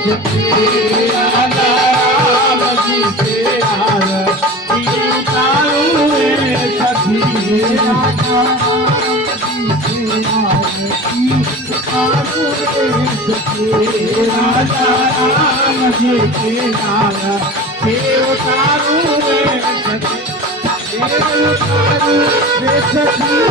राजा राम जी के आरती उतारूं सखी राजा राम जी के आरती उतारूं सखी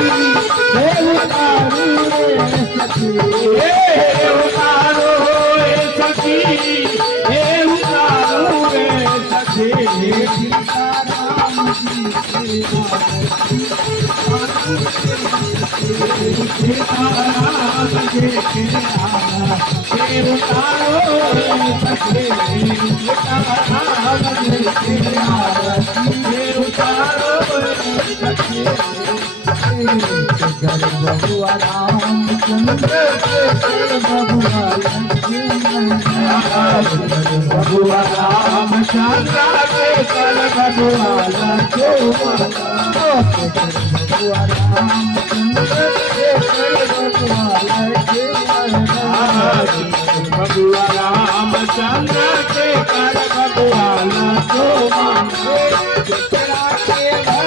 बबुआ रामचंद्र बबुआ रामचंद्र के कर बबुआ बबुआ रामचंद्र के कर बबुआ रामचंद्र के कर बबुआ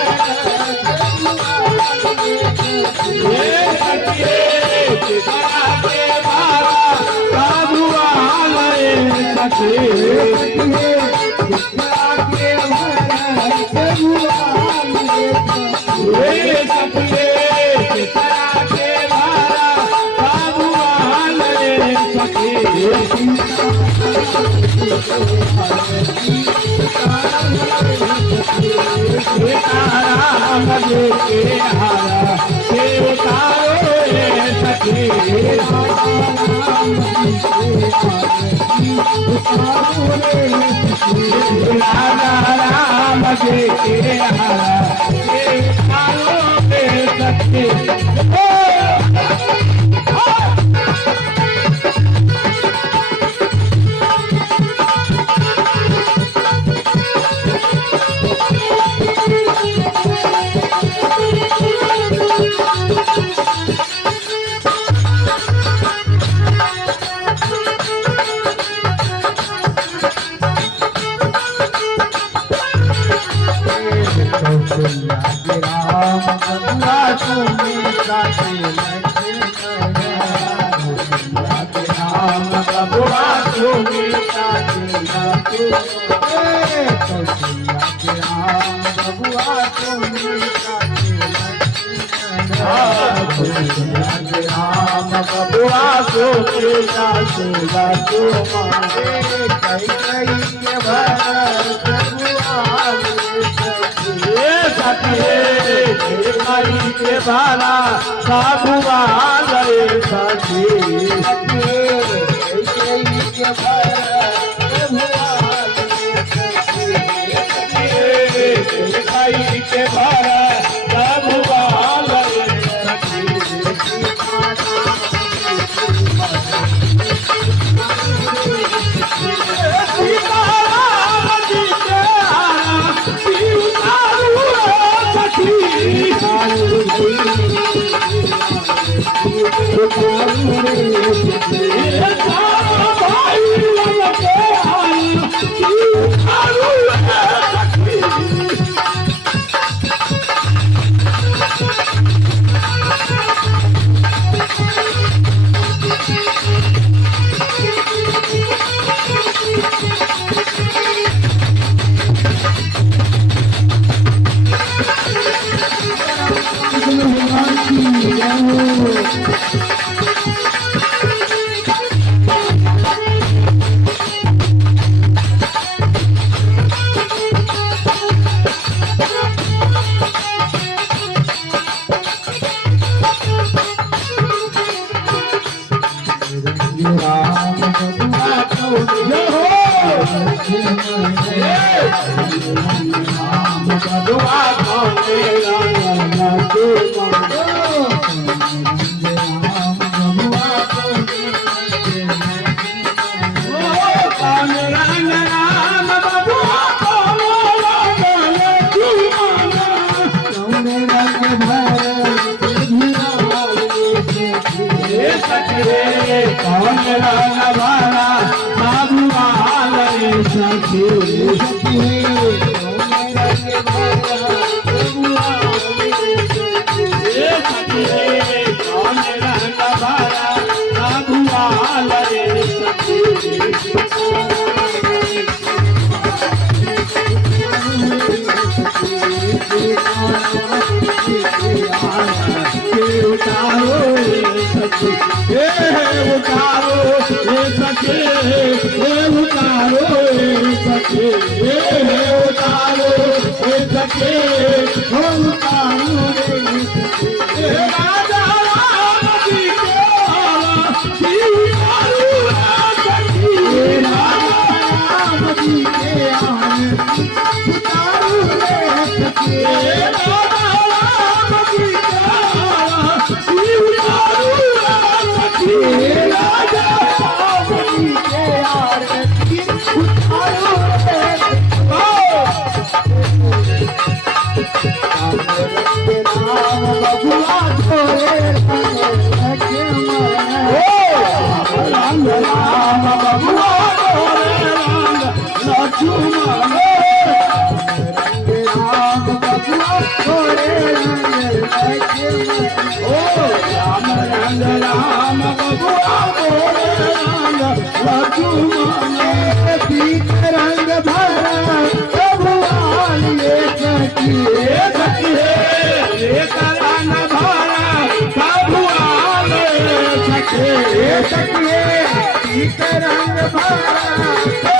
भाला साधुआ गए सखी के भाला साधुआ गए कौन बाबुआल रे सखी ए सखी रे कौन रंग भरा बाबुआल रे सखी उतारो रे सखी उतारो रे सखी उतारो रे सखी उतारो रे सखी उतारो रे सखी राजा राम जी के उतारो रे सखी राजा राम जी के उतारो रे सखी राजा राम जी राजा राम के आरती उतारो राम बबुआ छोरे रंग राम बबुआ छोरे रंग लक्ष्मण राम बबुआ छोरे रंग राम रंग राम बबुआ छोरे रंग लक्ष्मण पीत रंग भरा बबुआल ये सखी एक रंग भरा बबुआल सखी पीत रंग भरा